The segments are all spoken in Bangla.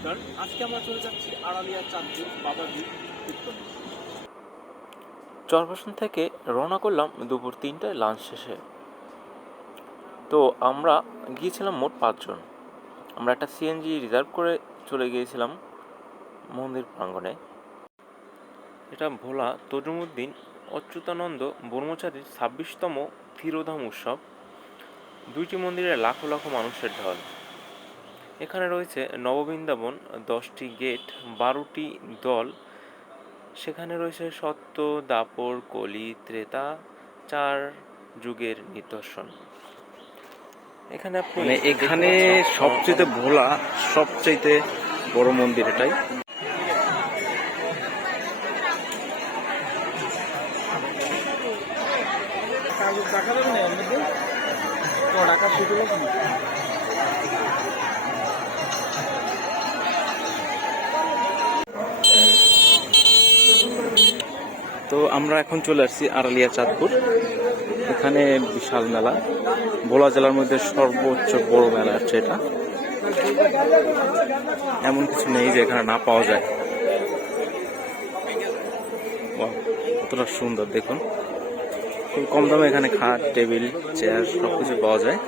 নমস্কার। আজকে আমরা চলে যাচ্ছি আড়ালিয়া চাঁদপুর বাবাজি চরবাসন থেকে রওনা করলাম দুপুর তিনটায় লাঞ্চ শেষে। তো আমরা গিয়েছিলাম মোট পাঁচজন। আমরা একটা সিএনজি রিজার্ভ করে চলে গিয়েছিলাম মন্দির প্রাঙ্গণে। এটা ভোলা তজুমুদ্দিন অচ্যুতানন্দ ব্রহ্মচারীর ছাব্বিশতম থিরোধাম উৎসব। দুইটি মন্দিরে লাখো লাখো মানুষের ঢল। এখানে রয়েছে নববৃন্দাবন দশটি গেট বারোটি দল সেখানে রয়েছে সত্য দাপর কলি ত্রেতা চার যুগের নিদর্শন এখানে আপনি মানে এখানে সবচেয়ে ভোলা সবচেয়ে বড় মন্দির এটাই তো আমরা এখন চলে আসছি আড়ালিয়া চাঁদপুর। এখানে বিশাল মেলা। ভোলা জেলার মধ্যে সর্বোচ্চ বড় মেলা হচ্ছে এটা। এমন কিছু নেই যে এখানে না পাওয়া যায়। কতটা সুন্দর, দেখুন। খুব কম দামে এখানে খাট, টেবিল, চেয়ার সব কিছু পাওয়া যায়।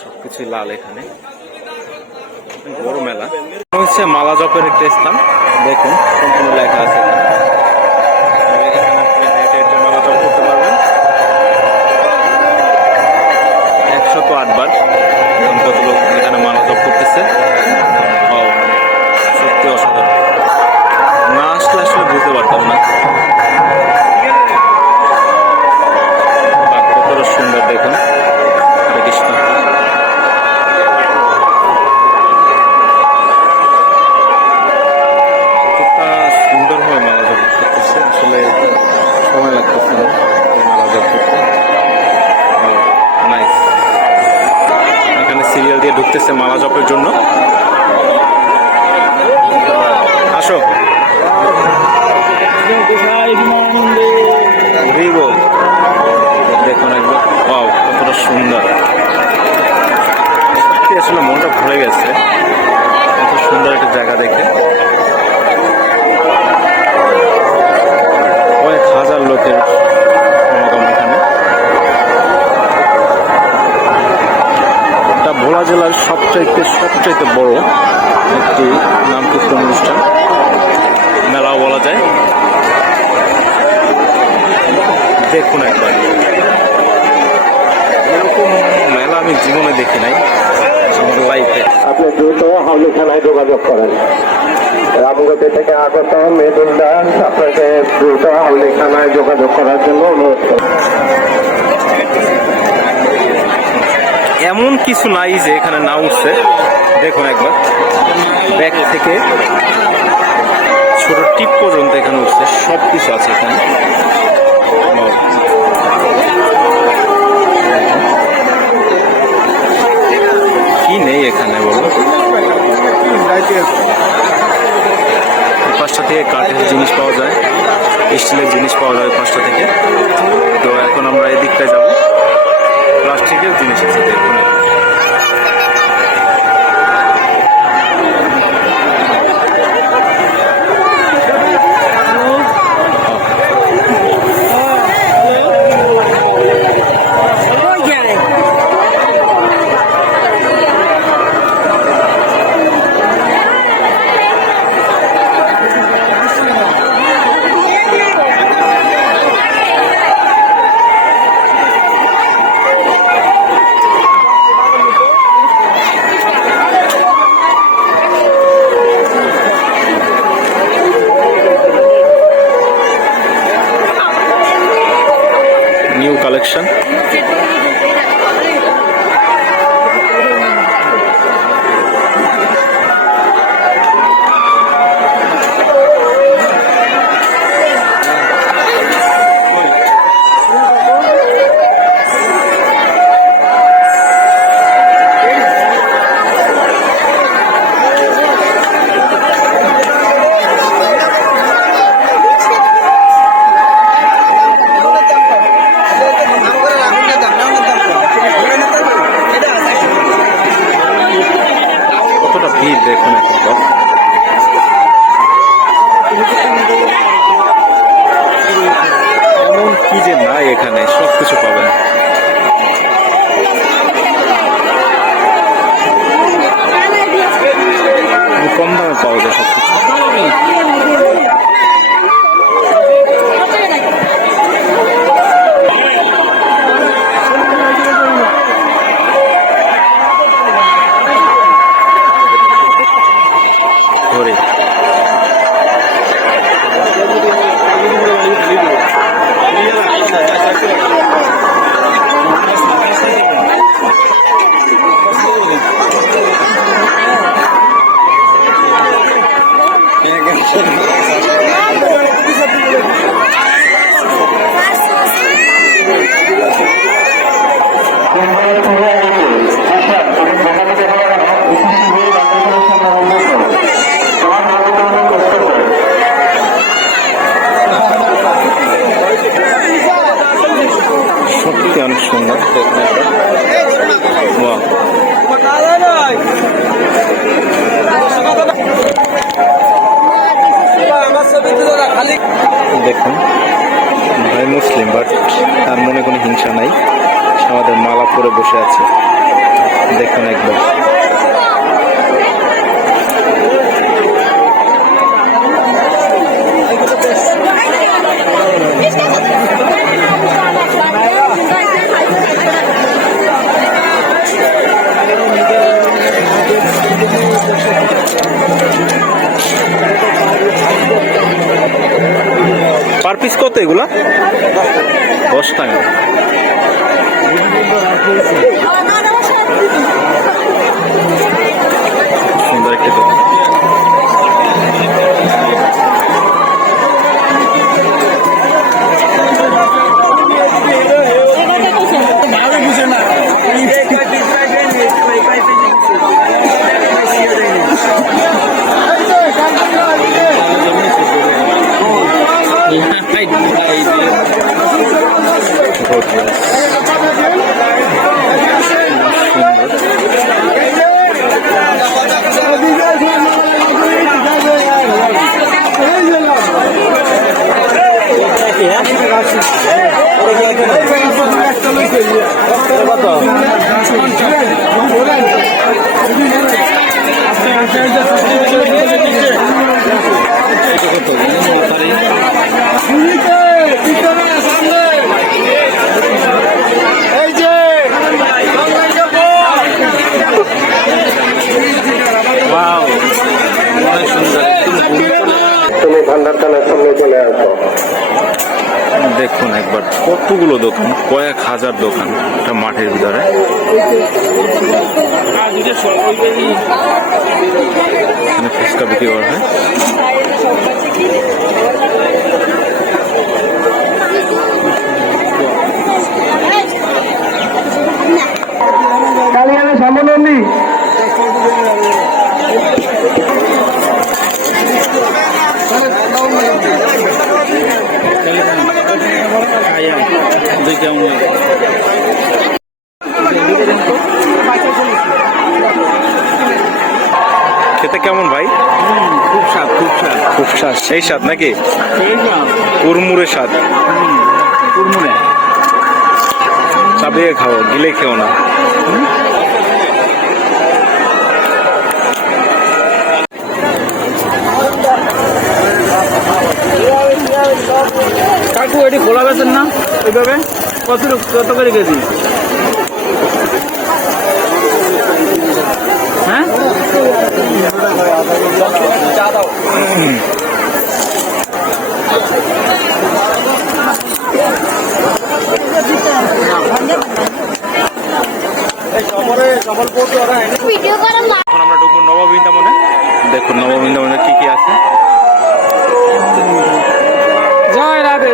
সবকিছু লাল এখানে। বড় মেলা। হচ্ছে মালা জপের একটা স্থান। দেখুন সম্পূর্ণ লেখা আছে ঢুকতেছে মালা জপের জন্য। আসো। ভিভো দেখুন একবার। ওয়াও, কতটা সুন্দর। আসলে মনটা ভরে গেছে। এত সুন্দর একটা জায়গা দেখে। কয়েক হাজার লোকের জেলার সবচাইতে সবচাইতে বড় একটি নাম কীর্তন অনুষ্ঠান। মেলাও বলা যায়। দেখুন একবার। এরকম মেলা আমি জীবনে দেখি নাই। আমার লাইফে আপনি দ্রুত হাউলি থানায় যোগাযোগ করেন। রামগতি থেকে আগত মৃদুল আপনাকে দ্রুত হাউলি থানায় যোগাযোগ করার জন্য অনুরোধ করছি এমন কিছু নাই যে এখানে না উঠছে। দেখুন একবার। ব্যাগ থেকে ছোট টিপ পর্যন্ত এখানে উঠছে। সব কিছু আছে এখানে. কি নেই এখানে বলো পাঁচটা থেকে কাঠের জিনিস পাওয়া যায়। স্টিলের জিনিস পাওয়া যায় পাঁচটা থেকে। তো এখন আমরা এদিকটায় যাব। প্লাস্টিকের জিনিস আছে। দেখুন দেখুন মুসলিম বাট তার মনে কোনো হিংসা নাই। সে আমাদের মালা পরে বসে আছে। দেখুন একবার। এগুলা? দশ টাকা তুমি দেখুন একবার, কতগুলো দোকান, কয়েক হাজার দোকান একটা মাঠের ভিতরে। এখানে ফুচকা বিক্রি করা হয়। কালিয়ানা সামনন্দী খেতে কেমন ভাই? খুব স্বাদ খুব স্বাদ খুব স্বাদ সেই স্বাদ নাকি? কুরমুরে স্বাদ। কুরমুরে চাবিয়ে খাও, গিলে খেও না। কাকু, এটি খোলা বেছেন না এইভাবে কত কত করে কেজি? হ্যাঁ? ভিডিও এখন আমরা ঢুকবো নববৃন্দাবনে দেখুন নববৃন্দাবনে কি কি আছে। জয় রাধে।